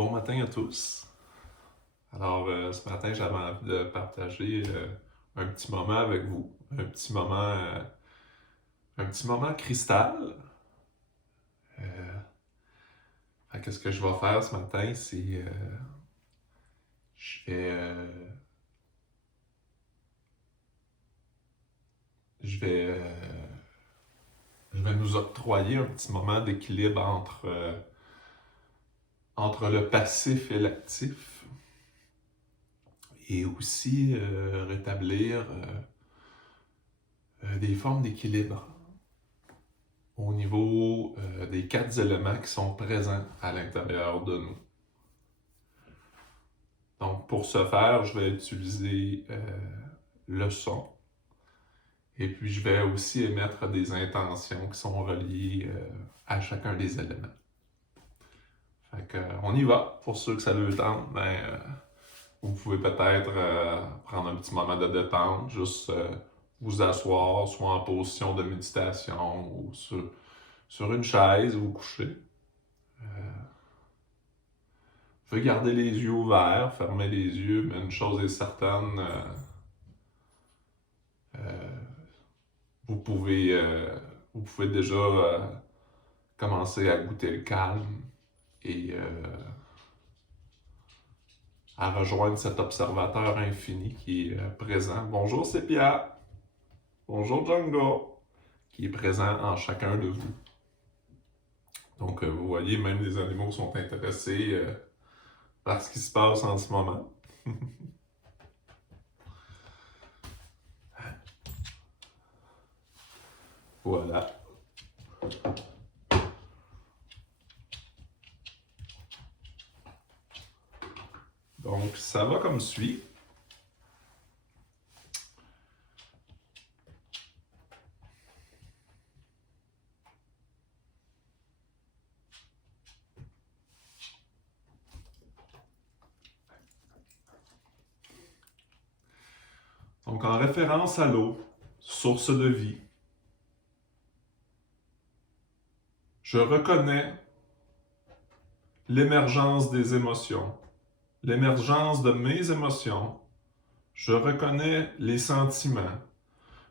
Bon matin à tous. Alors, ce matin, j'avais envie de partager un petit moment avec vous, un petit moment cristal. Qu'est-ce que je vais faire ce matin, c'est je vais je vais je vais nous octroyer un petit moment d'équilibre entre le passif et l'actif, et aussi rétablir des formes d'équilibre au niveau des quatre éléments qui sont présents à l'intérieur de nous. Donc, pour ce faire, je vais utiliser le son, et puis je vais aussi émettre des intentions qui sont reliées à chacun des éléments. Fait que, on y va. Pour ceux que ça le tente, vous pouvez peut-être prendre un petit moment de détente, juste vous asseoir, soit en position de méditation ou sur une chaise ou coucher. Vous pouvez garder les yeux ouverts, fermer les yeux, mais une chose est certaine, vous pouvez, vous pouvez déjà commencer à goûter le calme et à rejoindre cet observateur infini qui est présent. Bonjour Sépia, bonjour Django, qui est présent en chacun de vous. Donc vous voyez, même les animaux sont intéressés par ce qui se passe en ce moment. Voilà. Donc ça va comme suit. Donc en référence à l'eau, source de vie, je reconnais l'émergence des émotions, l'émergence de mes émotions. Je reconnais les sentiments.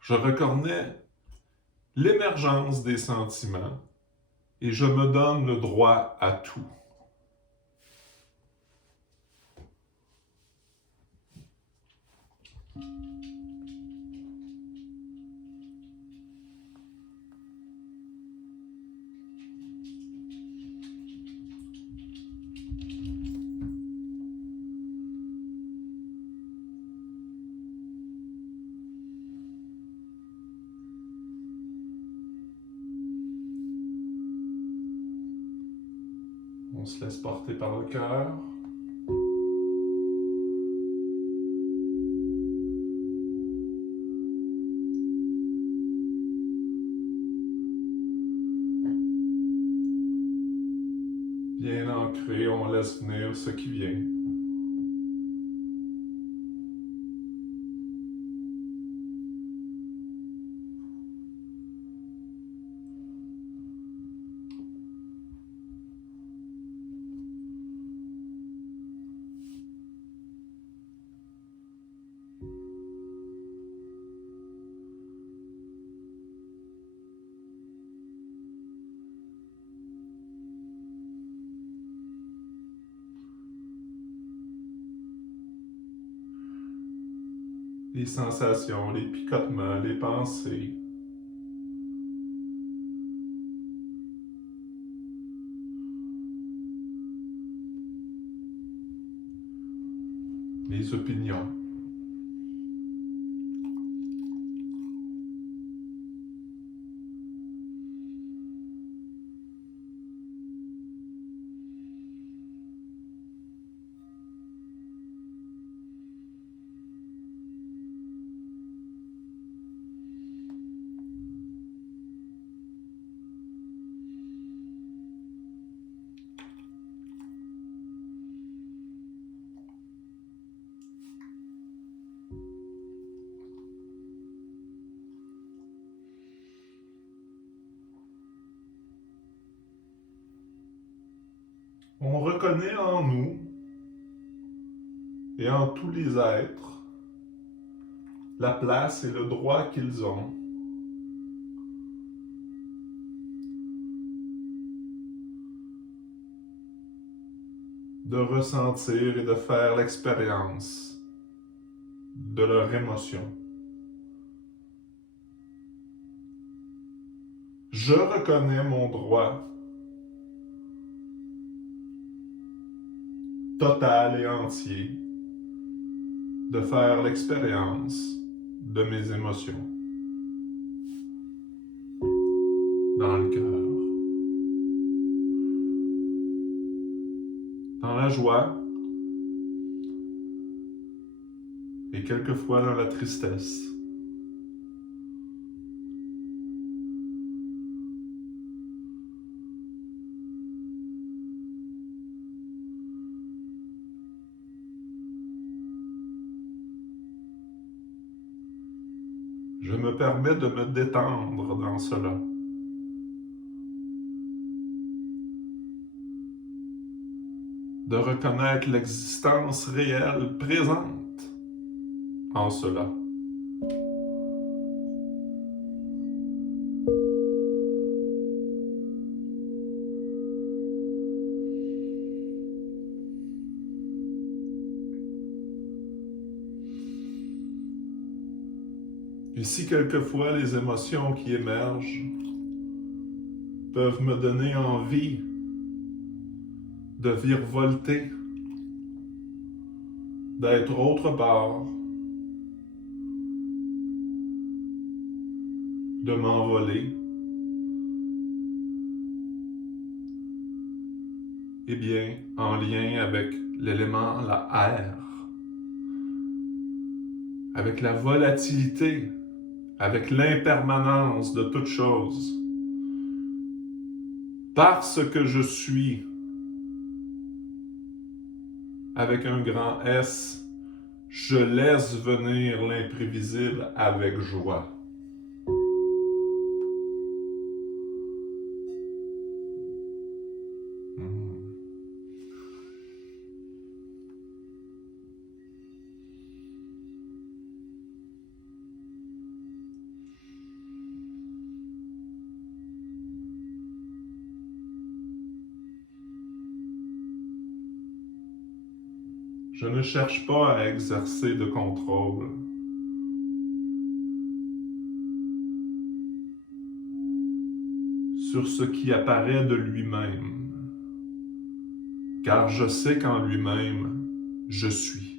Je reconnais l'émergence des sentiments et je me donne le droit à tout. On se laisse porter par le cœur. Bien ancré, on laisse venir ce qui vient. Les sensations, les picotements, les pensées. Les opinions. On reconnaît en nous et en tous les êtres la place et le droit qu'ils ont de ressentir et de faire l'expérience de leur émotion. Je reconnais mon droit total et entier de faire l'expérience de mes émotions dans le cœur, dans la joie et quelquefois dans la tristesse. Je me permets de me détendre dans cela. De reconnaître l'existence réelle présente en cela. Et si quelquefois les émotions qui émergent peuvent me donner envie de virevolter, d'être autre part, de m'envoler, eh bien, en lien avec l'élément, la air, avec la volatilité, avec l'impermanence de toute chose, parce que je suis avec un grand S, je laisse venir l'imprévisible avec joie. Je ne cherche pas à exercer de contrôle. Sur ce qui apparaît de lui-même, car je sais qu'en lui-même, je suis.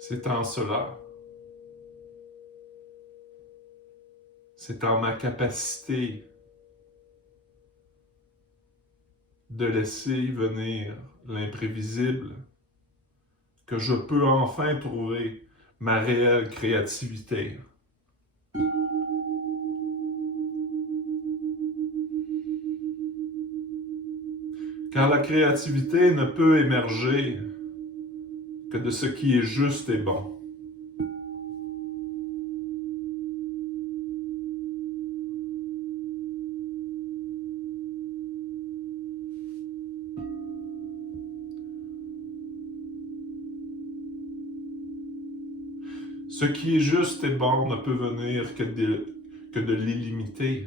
C'est en cela, c'est en ma capacité de laisser venir l'imprévisible que je peux enfin trouver ma réelle créativité. Car la créativité ne peut émerger que de ce qui est juste et bon. Ce qui est juste et bon ne peut venir que de l'illimité,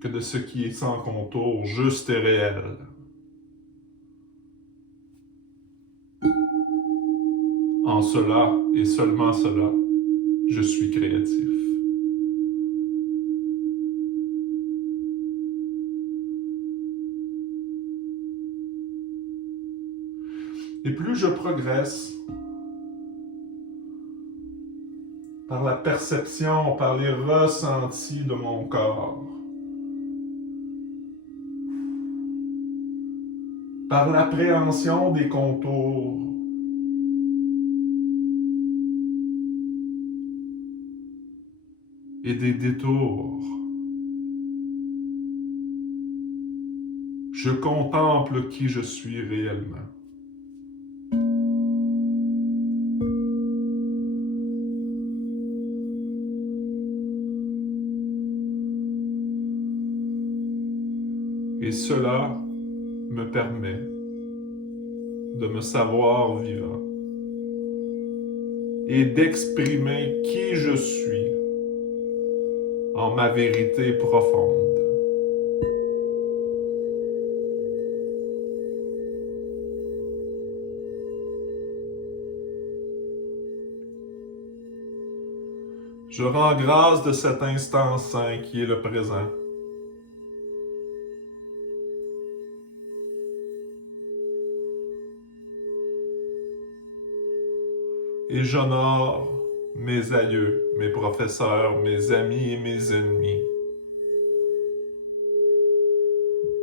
que de ce qui est sans contour, juste et réel. En cela, et seulement cela, je suis créatif. Et plus je progresse par la perception, par les ressentis de mon corps, par l'appréhension des contours, et des détours, je contemple qui je suis réellement. Et cela me permet de me savoir vivant et d'exprimer qui je suis en ma vérité profonde. Je rends grâce de cet instant saint qui est le présent. Et j'honore mes aïeux, mes professeurs, mes amis et mes ennemis.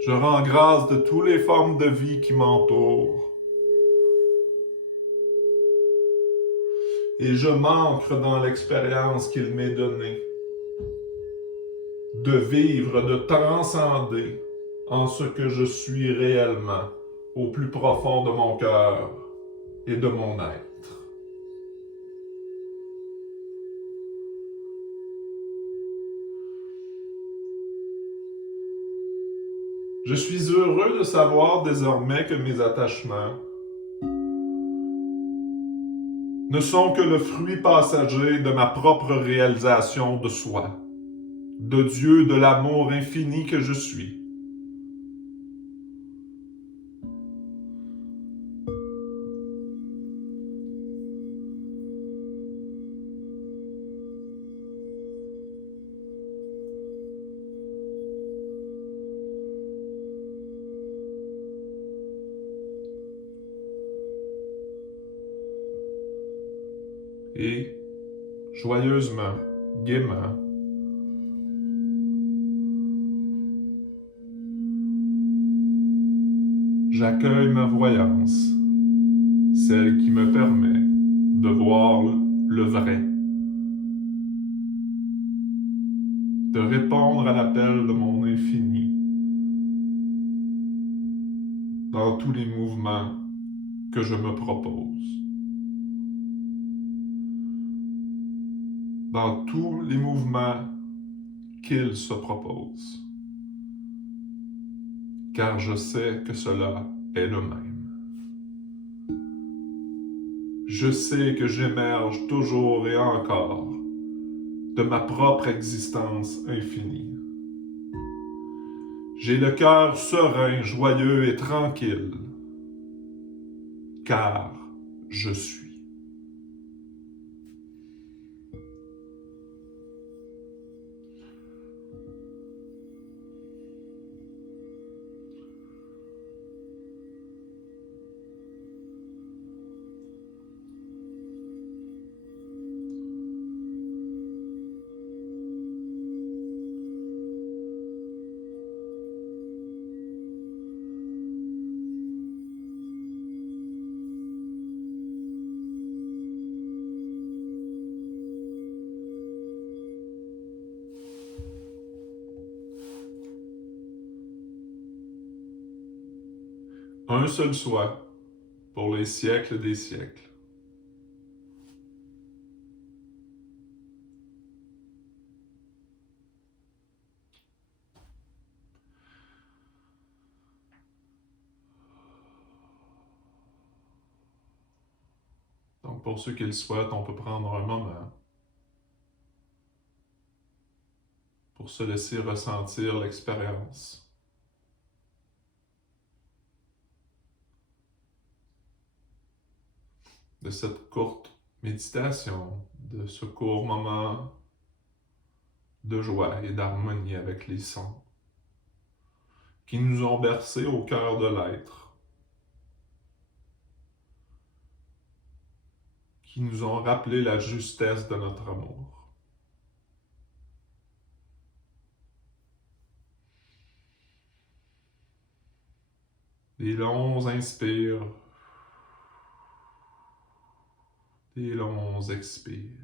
Je rends grâce de toutes les formes de vie qui m'entourent. Et je m'ancre dans l'expérience qu'il m'est donnée de vivre, de transcender en ce que je suis réellement, au plus profond de mon cœur et de mon être. Je suis heureux de savoir désormais que mes attachements ne sont que le fruit passager de ma propre réalisation de soi, de Dieu, de l'amour infini que je suis. Et, joyeusement, gaiement, j'accueille ma voyance, celle qui me permet de voir le vrai, de répondre à l'appel de mon infini dans tous les mouvements que je me propose. Dans tous les mouvements qu'il se propose. Car je sais que cela est le même. Je sais que j'émerge toujours et encore de ma propre existence infinie. J'ai le cœur serein, joyeux et tranquille, car je suis. Un seul soit pour les siècles des siècles. Donc, pour ceux qui le souhaitent, on peut prendre un moment pour se laisser ressentir l'expérience. De cette courte méditation, de ce court moment de joie et d'harmonie avec les sons qui nous ont bercés au cœur de l'être. qui nous ont rappelé la justesse de notre amour. Des longs inspires, des longs expires.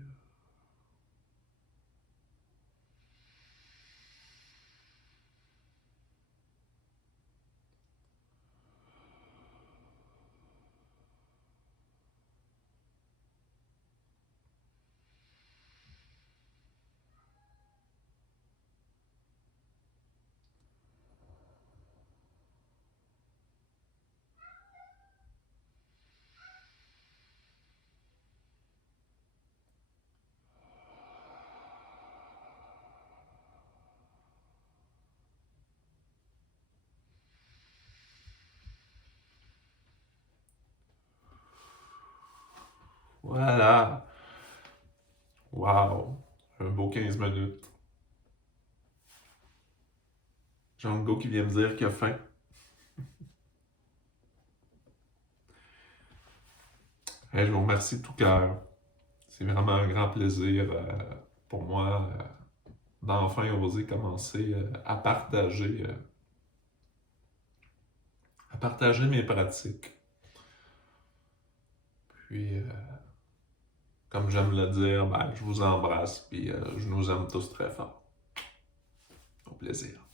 Voilà. Wow. Un beau 15 minutes. Django qui vient me dire qu'il a faim. Je vous remercie de tout cœur. C'est vraiment un grand plaisir pour moi d'enfin oser commencer à partager mes pratiques. Puis, comme j'aime le dire, ben, je vous embrasse, puis je nous aime tous très fort. Au plaisir.